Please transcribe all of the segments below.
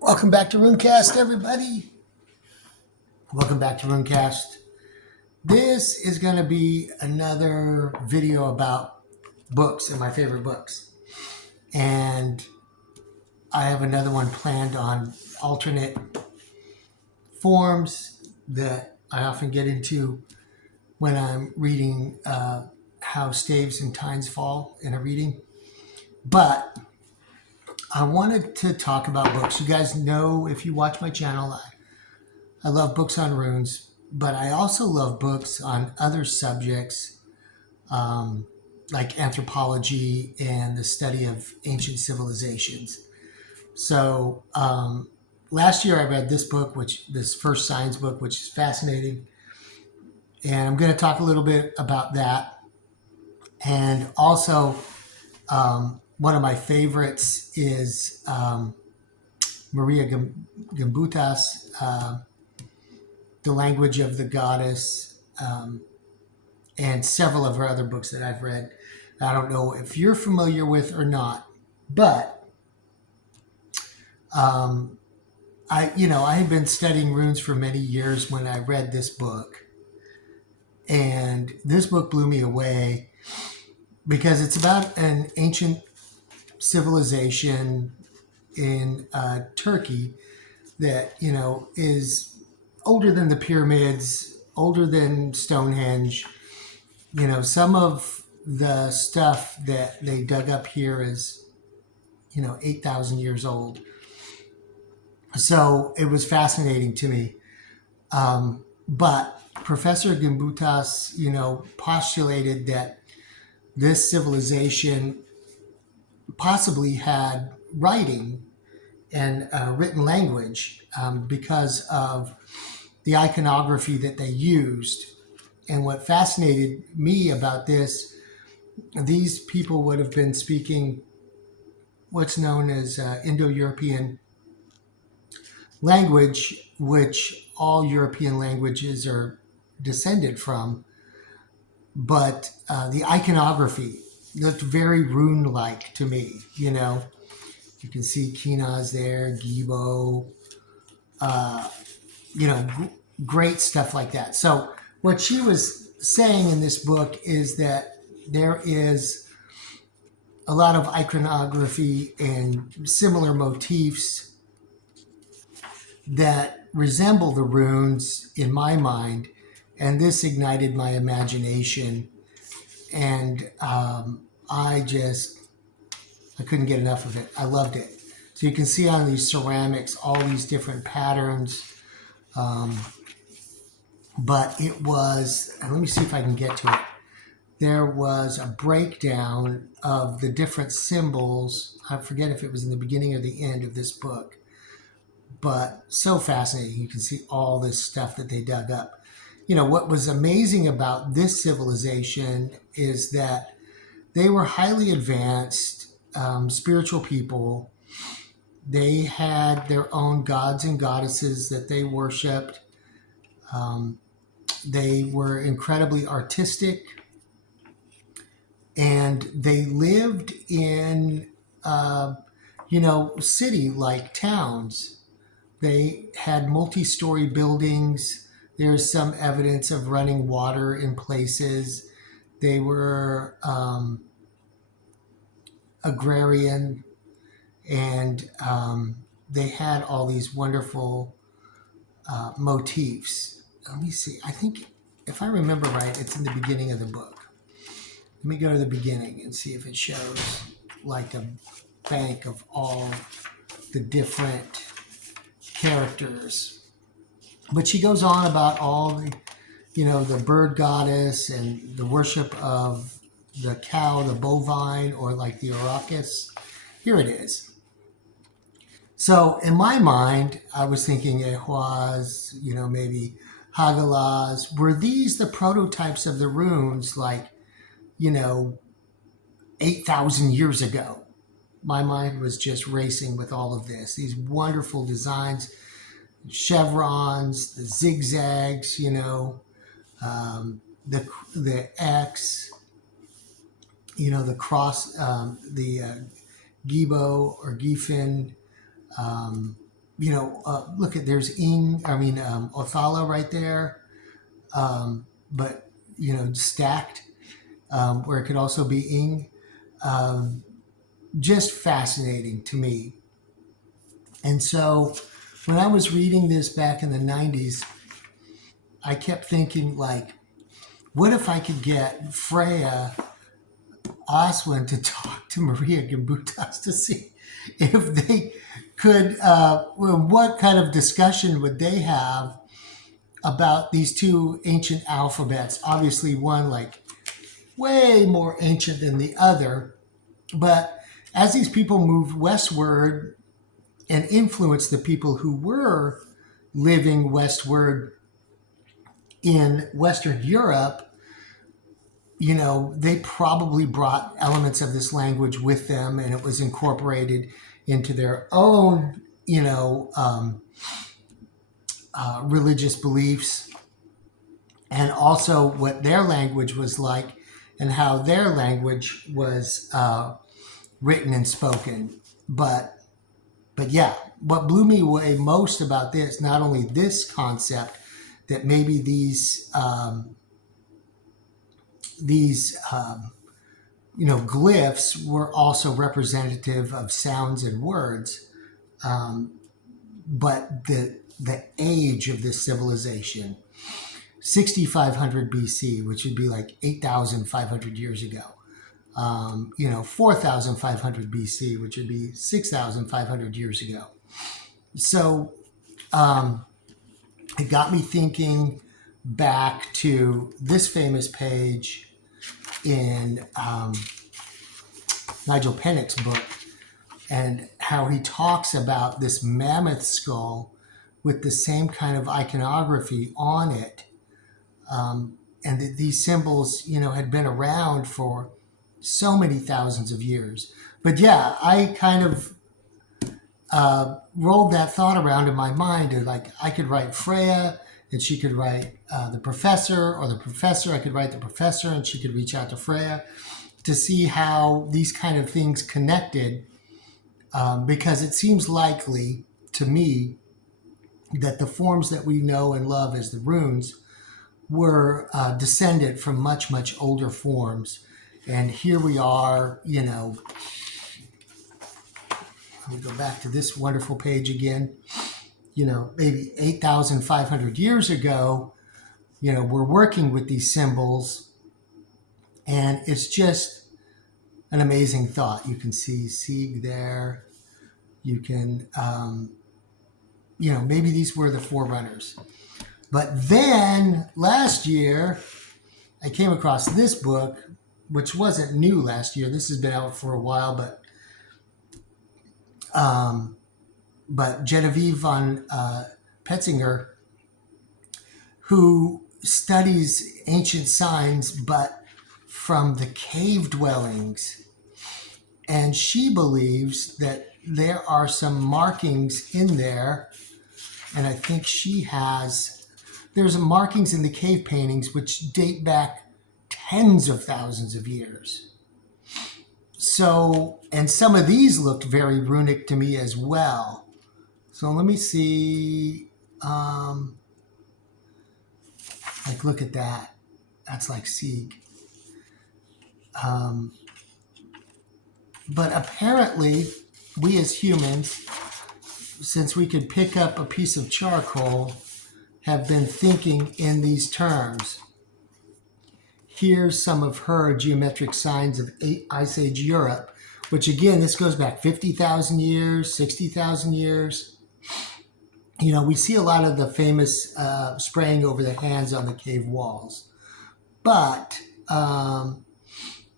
Welcome back to Runecast, everybody. Welcome back to Runecast. This is going to be another video about books and my favorite books. And I have another one planned on alternate forms that I often get into when I'm reading How Staves and Tines Fall in a reading. But I wanted to talk about books. You guys know, if you watch my channel, I love books on runes, but I also love books on other subjects like anthropology and the study of ancient civilizations. So last year I read this book, this first science book, which is fascinating. And I'm going to talk a little bit about that. And also, one of my favorites is Maria Gimbutas, The Language of the Goddess, and several of her other books that I've read. I don't know if you're familiar with or not, but I had been studying runes for many years when I read this book, and this book blew me away because it's about an ancient civilization in Turkey that is older than the pyramids, older than Stonehenge. Some of the stuff that they dug up here is 8,000 years old. So it was fascinating to me. But Professor Gimbutas, postulated that this civilization possibly had writing and written language because of the iconography that they used. And what fascinated me about this, these people would have been speaking what's known as Indo-European language, which all European languages are descended from. But the iconography looked very rune-like to me. You can see Kinaz there, Gibo, great stuff like that. So what she was saying in this book is that there is a lot of iconography and similar motifs that resemble the runes in my mind, and this ignited my imagination, and I couldn't get enough of it. I loved it. So you can see on these ceramics all these different patterns, but it was, and let me see if I can get to it. There was a breakdown of the different symbols. I forget if it was in the beginning or the end of this book, but so fascinating. You can see all this stuff that they dug up. What was amazing about this civilization is that they were highly advanced spiritual people. They had their own gods and goddesses that they worshipped. They were incredibly artistic, and they lived in, city-like towns. They had multi-story buildings. There's some evidence of running water in places. They were agrarian, and they had all these wonderful motifs. Let me see. I think, if I remember right, it's in the beginning of the book. Let me go to the beginning and see if it shows like a bank of all the different characters. But she goes on about all the bird goddess and the worship of the cow, the bovine, or like the Oracus. Here it is. So in my mind, I was thinking Ehwaz, maybe Hagalas. Were these the prototypes of the runes, like, 8,000 years ago? My mind was just racing with all of this. These wonderful designs, chevrons, the zigzags, the X, the cross, the Gibo or Gifin, look at, there's Othala right there, but, stacked, where it could also be ing. Just fascinating to me. And so when I was reading this back in the 90s, I kept thinking, like, what if I could get Freya Oswin to talk to Maria Gimbutas to see if they could, what kind of discussion would they have about these two ancient alphabets? Obviously, one like way more ancient than the other, but as these people moved westward and influenced the people who were living westward in Western Europe, they probably brought elements of this language with them, and it was incorporated into their own, religious beliefs, and also what their language was like and how their language was written and spoken. But yeah, what blew me away most about this, not only this concept that maybe these glyphs were also representative of sounds and words, but the age of this civilization, 6,500 BC, which would be like 8,500 years ago. 4,500 BC, which would be 6,500 years ago. So it got me thinking back to this famous page in Nigel Pennick's book, and how he talks about this mammoth skull with the same kind of iconography on it. And that these symbols, had been around for so many thousands of years. But yeah, I kind of rolled that thought around in my mind, and like I could write Freya and she could write the professor, or the professor, I could write the professor and she could reach out to Freya to see how these kind of things connected, because it seems likely to me that the forms that we know and love as the runes were descended from much, much older forms. And here we are, let me go back to this wonderful page again, maybe 8,500 years ago, we're working with these symbols, and it's just an amazing thought. You can see Sieg there. You can, maybe these were the forerunners. But then last year, I came across this book, which wasn't new last year. This has been out for a while, but Genevieve von Petzinger, who studies ancient signs, but from the cave dwellings. And she believes that there are some markings in there, and I think there's markings in the cave paintings which date back tens of thousands of years. So, and some of these looked very runic to me as well. So let me see, like, look at that. That's like Sieg. But apparently, we as humans, since we could pick up a piece of charcoal, have been thinking in these terms. Here's some of her geometric signs of Ice Age Europe, which again, this goes back 50,000 years, 60,000 years. We see a lot of the famous spraying over the hands on the cave walls. But,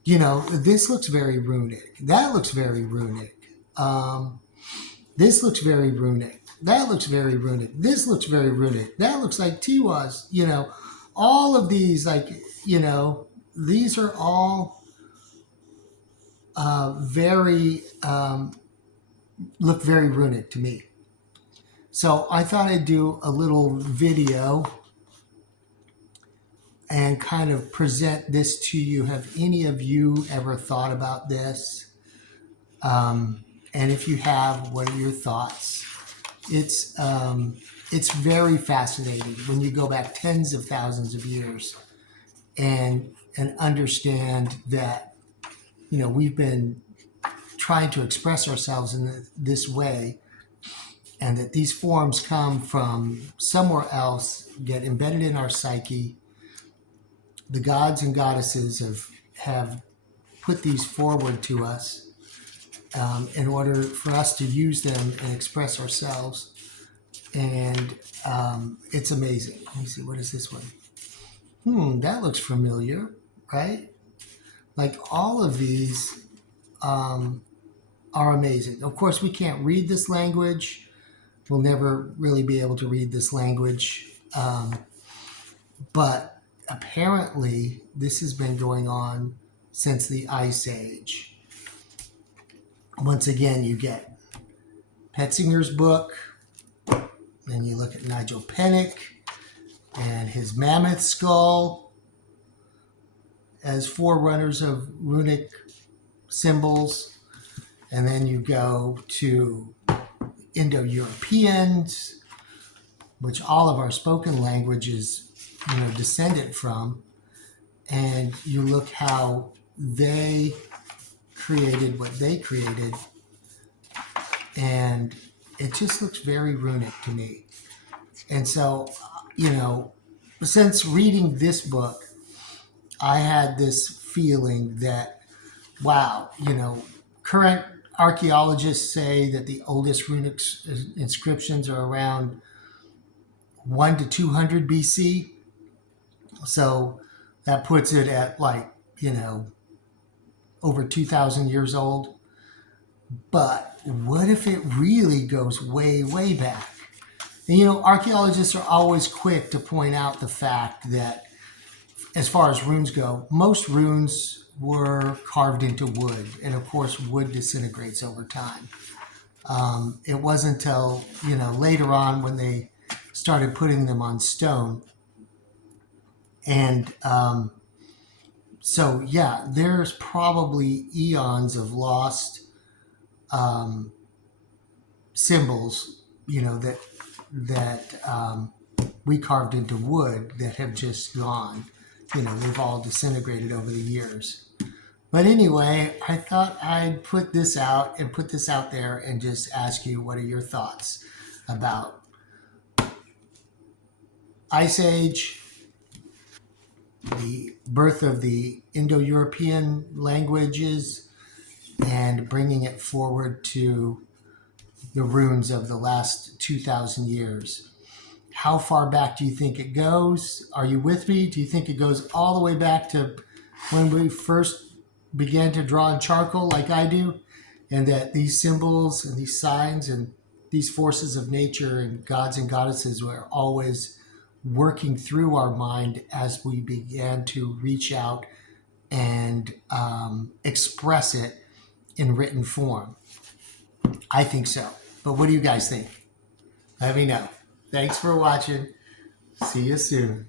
this looks very runic. That looks very runic. This looks very runic. That looks very runic. This looks very runic. That looks like Tiwaz. All of these, these are all very, look very runic to me. So I thought I'd do a little video and kind of present this to you. Have any of you ever thought about this? And if you have, what are your thoughts? It's very fascinating when you go back tens of thousands of years and understand that we've been trying to express ourselves in this way, and that these forms come from somewhere else, get embedded in our psyche. The gods and goddesses have put these forward to us in order for us to use them and express ourselves. And it's amazing. Let me see, what is this one? That looks familiar, right? Like all of these are amazing. Of course, we can't read this language. We'll never really be able to read this language. But apparently, this has been going on since the Ice Age. Once again, you get Petzinger's book, then you look at Nigel Pennick and his mammoth skull as forerunners of runic symbols. And then you go to Indo-Europeans, which all of our spoken language is, descended from. And you look how they created what they created. And it just looks very runic to me. And so, since reading this book, I had this feeling that, wow, current archaeologists say that the oldest runic inscriptions are around 1 to 200 BC. So that puts it at over 2,000 years old. But what if it really goes way, way back? And archaeologists are always quick to point out the fact that, as far as runes go, most runes were carved into wood. And of course, wood disintegrates over time. It wasn't until, later on when they started putting them on stone. And so, yeah, there's probably eons of lost symbols, that we carved into wood that have just gone. They've all disintegrated over the years. But anyway, I thought I'd put this out there and just ask you, what are your thoughts about Ice Age, the birth of the Indo-European languages, and bringing it forward to the runes of the last 2,000 years? How far back do you think it goes? Are you with me? Do you think it goes all the way back to when we first began to draw in charcoal like I do, and that these symbols and these signs and these forces of nature and gods and goddesses were always working through our mind as we began to reach out and express it in written form? I think so. But what do you guys think? Let me know. Thanks for watching. See you soon.